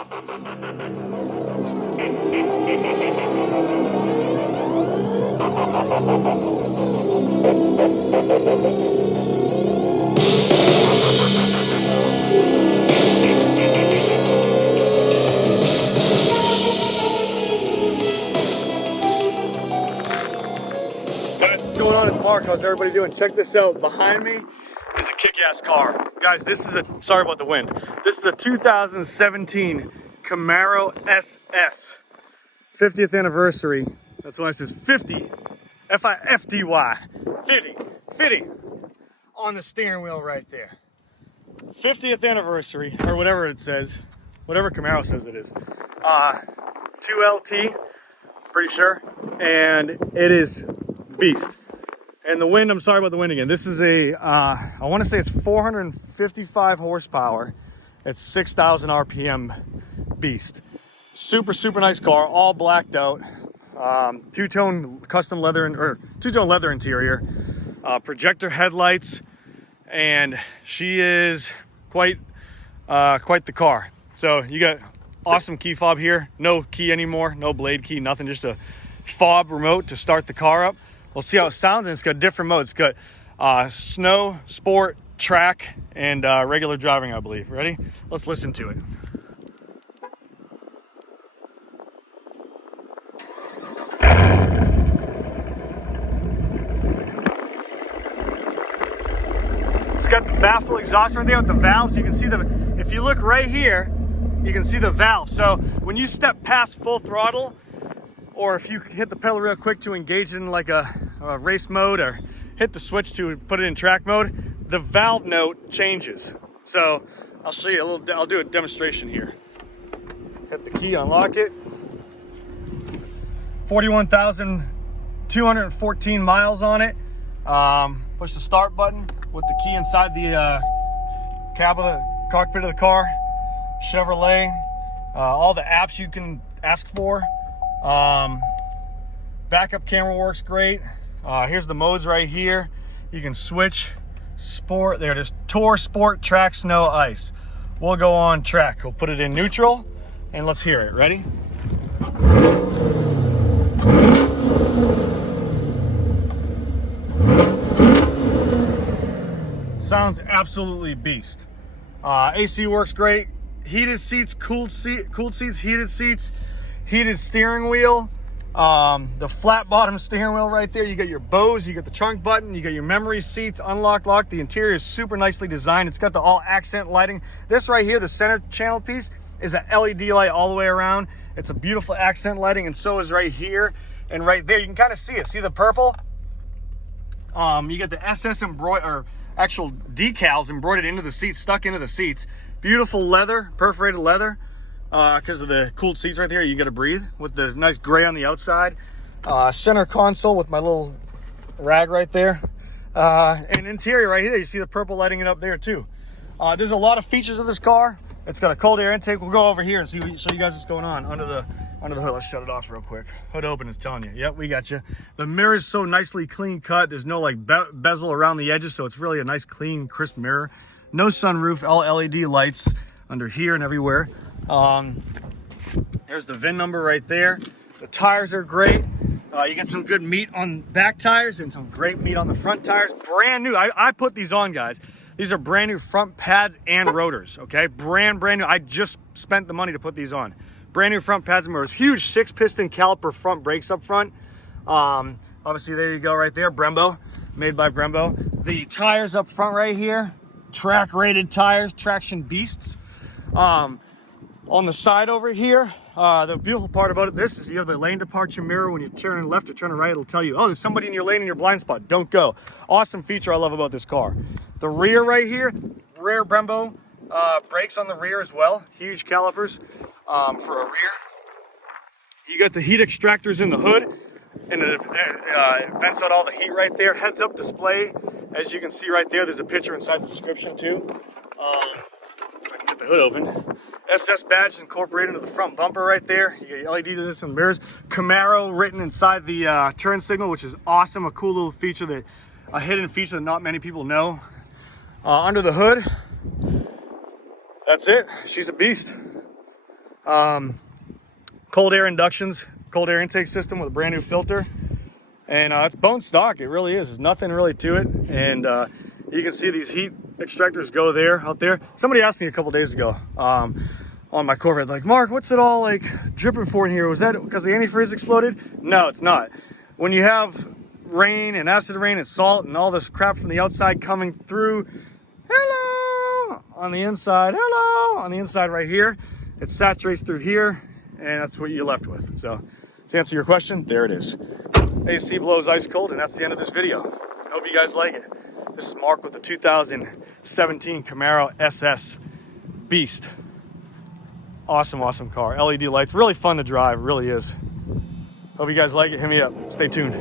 What's going on? It's Mark. How's everybody doing? Check this out. Behind me is a kick-ass car. Guys, this is sorry about the wind. This is a 2017 Camaro SS. 50th anniversary. That's why it says 50. F-I-F-D-Y. 50 on the steering wheel right there. 50th anniversary, or whatever it says. Whatever Camaro says it is. 2LT, pretty sure. And it is beast. And the wind, I'm sorry about the wind again. This is a, I want to say it's 455 horsepower. It's 6,000 RPM beast. Super, super nice car, all blacked out. Two-tone custom leather, or two-tone leather interior. Projector headlights. And she is quite the car. So you got awesome key fob here. No key anymore, no blade key, nothing, just a fob remote to start the car up. We'll see how it sounds, and it's got different modes. It's got snow, sport, track, and regular driving, I believe. Ready? Let's listen to it. It's got the baffle exhaust right there with the valves. You can see if you look right here, you can see the valve. So when you step past full throttle, or if you hit the pedal real quick to engage in like a race mode, or hit the switch to put it in track mode, the valve note changes. So I'll show you a little, I'll do a demonstration here. Hit the key, unlock it. 41,214 miles on it. Push the start button with the key inside the cab of the cockpit of the car. Chevrolet, all the apps you can ask for. Backup camera works great. Here's the modes right here. You can switch sport. There it is. Tour, sport, track, snow, ice. We'll go on track. We'll put it in neutral and let's hear it. Ready? Sounds absolutely beast. AC works great. Heated seats, cooled seats, heated seats, heated steering wheel. The flat bottom steering wheel right there. You got your Bose, you got the trunk button, you got your memory seats, unlock, lock. The interior is super nicely designed. It's got the all accent lighting. This right here, the center channel piece, is an LED light all the way around. It's a beautiful accent lighting, and so is right here and right there. You can kind of see it. See the purple? You got the SS or actual decals embroidered into the seats, stuck into the seats. Beautiful leather, perforated leather. Because of the cooled seats right there, you got to breathe with the nice gray on the outside. Center console with my little rag right there. And interior right here, you see the purple lighting it up there too. There's a lot of features of this car. It's got a cold air intake. We'll go over here and show you guys what's going on under the hood. Let's shut it off real quick. Hood open is telling you. Yep, we got you. The mirror is so nicely clean cut. There's no like bezel around the edges, so it's really a nice, clean, crisp mirror. No sunroof, all LED lights under here and everywhere. There's the VIN number right there. The tires are great. You get some good meat on back tires and some great meat on the front tires. Brand new. I put these on, guys. These are brand new front pads and rotors, okay? Brand new. I just spent the money to put these on. Brand new front pads and rotors. Huge 6-piston caliper front brakes up front. Obviously, there you go right there. Brembo, made by Brembo. The tires up front right here. Track rated tires, traction beasts. On the side over here, the beautiful part about it, this is you have the lane departure mirror. When you turn left or turn right, it'll tell you, oh, there's somebody in your lane in your blind spot. Don't go. Awesome feature I love about this car. The rear right here, rear Brembo brakes on the rear as well. Huge calipers for a rear. You got the heat extractors in the hood, and it vents out all the heat right there. Heads up display, as you can see right there. There's a picture inside the description too. The hood open. SS badge incorporated into the front bumper right there. You got your LED to this and mirrors. Camaro written inside the turn signal, which is awesome. A cool little feature, a hidden feature that not many people know. Under the hood, that's it. She's a beast. Cold air inductions, cold air intake system with a brand new filter. And it's bone stock, it really is. There's nothing really to it. And you can see these heat extractors go there, out there. Somebody asked me a couple days ago on my Corvette, like, Mark, what's it all like dripping for in here? Was that because the antifreeze exploded? No, it's not. When you have rain and acid rain and salt and all this crap from the outside coming through, hello, on the inside, hello, on the inside right here, it saturates through here, and that's what you're left with. So to answer your question, there it is. AC blows ice cold, and that's the end of this video. Hope you guys like it. This is Mark with the 2017 Camaro SS Beast. Awesome, awesome car. LED lights, really fun to drive, really is. Hope you guys like it. Hit me up. Stay tuned.